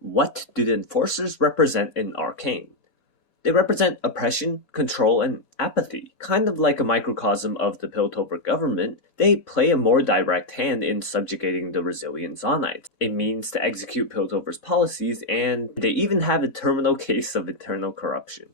What do the enforcers represent in Arcane? They represent oppression, control, and apathy. Kind of like a microcosm of the Piltover government, they play a more direct hand in subjugating the resilient Zonites. It means to execute Piltover's policies, and they even have a terminal case of internal corruption.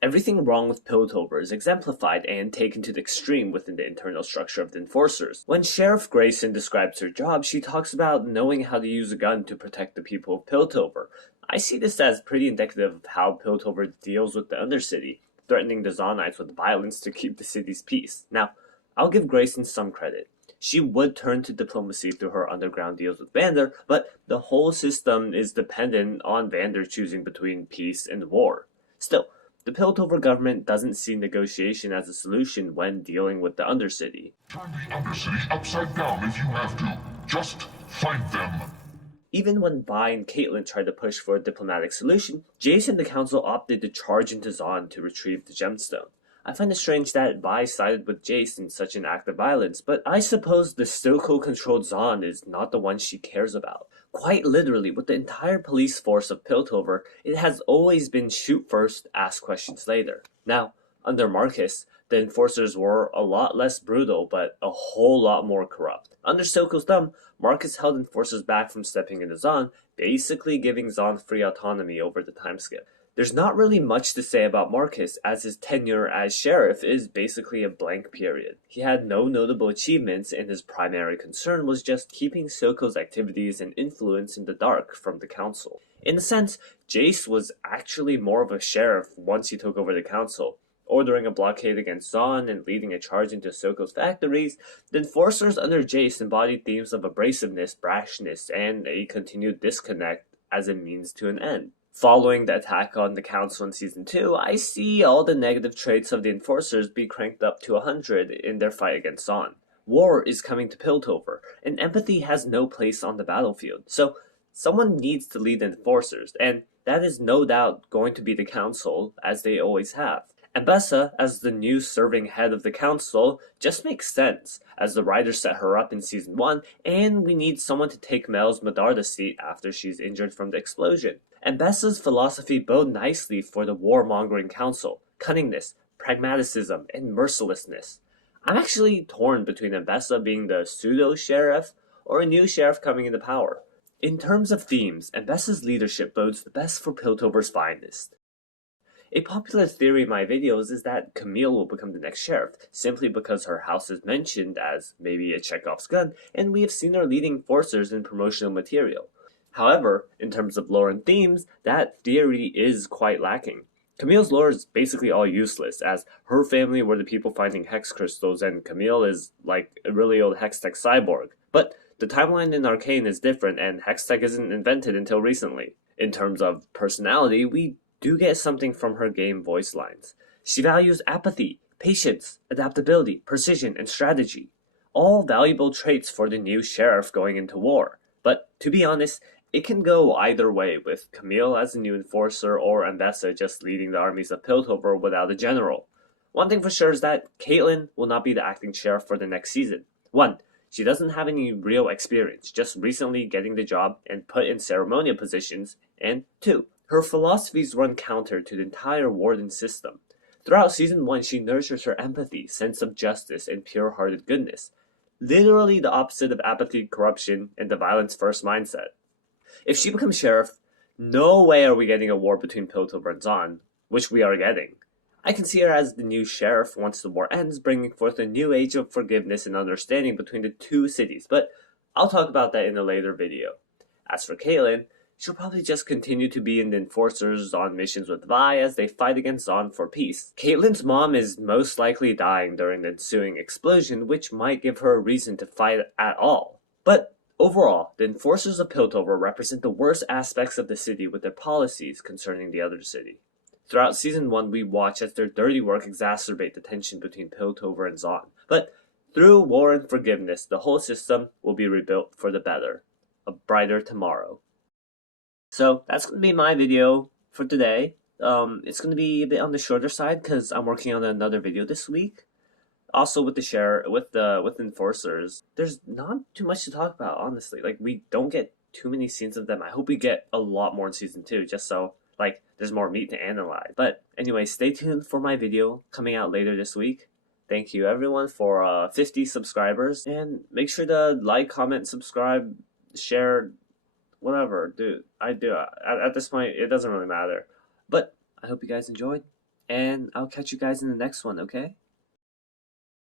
Everything wrong with Piltover is exemplified and taken to the extreme within the internal structure of the Enforcers. When Sheriff Grayson describes her job, she talks about knowing how to use a gun to protect the people of Piltover. I see this as pretty indicative of how Piltover deals with the Undercity, threatening the Zonites with violence to keep the city's peace. Now, I'll give Grayson some credit. She would turn to diplomacy through her underground deals with Vander, but the whole system is dependent on Vander choosing between peace and war. Still, the Piltover government doesn't see negotiation as a solution when dealing with the Undercity. Turn the Undercity upside down if you have to. Just find them. Even when Vi and Caitlin tried to push for a diplomatic solution, Jace and the Council opted to charge into Zon to retrieve the gemstone. I find it strange that Vi sided with Jace in such an act of violence, but I suppose the Stokel-controlled Zon is not the one she cares about. Quite literally, with the entire police force of Piltover, it has always been shoot first, ask questions later. Now, under Marcus, the enforcers were a lot less brutal, but a whole lot more corrupt. Under Stokel's thumb, Marcus held enforcers back from stepping into Zon, basically giving Zon free autonomy over the time skip. There's not really much to say about Marcus, as his tenure as sheriff is basically a blank period. He had no notable achievements, and his primary concern was just keeping Soko's activities and influence in the dark from the council. In a sense, Jace was actually more of a sheriff once he took over the council. Ordering a blockade against Zon and leading a charge into Soko's factories, the enforcers under Jace embodied themes of abrasiveness, brashness, and a continued disconnect as a means to an end. Following the attack on the Council in Season 2, I see all the negative traits of the Enforcers be cranked up to 100 in their fight against Zon. War is coming to Piltover, and empathy has no place on the battlefield, so someone needs to lead the Enforcers, and that is no doubt going to be the Council, as they always have. Ambessa, as the new serving head of the Council, just makes sense, as the writers set her up in Season 1, and we need someone to take Mel's Medarda seat after she's injured from the explosion. Ambessa's philosophy bode nicely for the warmongering council: cunningness, pragmaticism, and mercilessness. I'm actually torn between Ambessa being the pseudo-sheriff or a new sheriff coming into power. In terms of themes, Ambessa's leadership bodes the best for Piltover's finest. A popular theory in my videos is that Camille will become the next sheriff, simply because her house is mentioned as maybe a Chekhov's gun, and we have seen her leading enforcers in promotional material. However, in terms of lore and themes, that theory is quite lacking. Camille's lore is basically all useless, as her family were the people finding hex crystals, and Camille is like a really old Hextech cyborg. But the timeline in Arcane is different, and Hextech isn't invented until recently. In terms of personality, we do get something from her game voice lines. She values apathy, patience, adaptability, precision, and strategy. All valuable traits for the new sheriff going into war. But to be honest, it can go either way, with Camille as a new enforcer or Ambessa just leading the armies of Piltover without a general. One thing for sure is that Caitlin will not be the acting sheriff for the next season. 1. She doesn't have any real experience, just recently getting the job and put in ceremonial positions, and 2. Her philosophies run counter to the entire Warden system. Throughout Season 1, she nurtures her empathy, sense of justice, and pure-hearted goodness. Literally the opposite of apathy, corruption, and the violence-first mindset. If she becomes sheriff, no way are we getting a war between Piltover and Zon, which we are getting. I can see her as the new sheriff once the war ends, bringing forth a new age of forgiveness and understanding between the two cities, but I'll talk about that in a later video. As for Caitlin, she'll probably just continue to be in the Enforcers on missions with Vi as they fight against Zon for peace. Caitlin's mom is most likely dying during the ensuing explosion, which might give her a reason to fight at all. But overall, the Enforcers of Piltover represent the worst aspects of the city with their policies concerning the other city. Throughout Season 1, we watch as their dirty work exacerbate the tension between Piltover and Zon. But through war and forgiveness, the whole system will be rebuilt for the better. A brighter tomorrow. So that's going to be my video for today. It's going to be a bit on the shorter side because I'm working on another video this week. Also with the enforcers, there's not too much to talk about, honestly. Like, we don't get too many scenes of them. I hope we get a lot more in season 2, just so like there's more meat to analyze. But anyway, stay tuned for my video coming out later this week. Thank you everyone for 50 subscribers, and make sure to like, comment, subscribe, share, whatever. At this point, it doesn't really matter. But I hope you guys enjoyed, and I'll catch you guys in the next one, okay?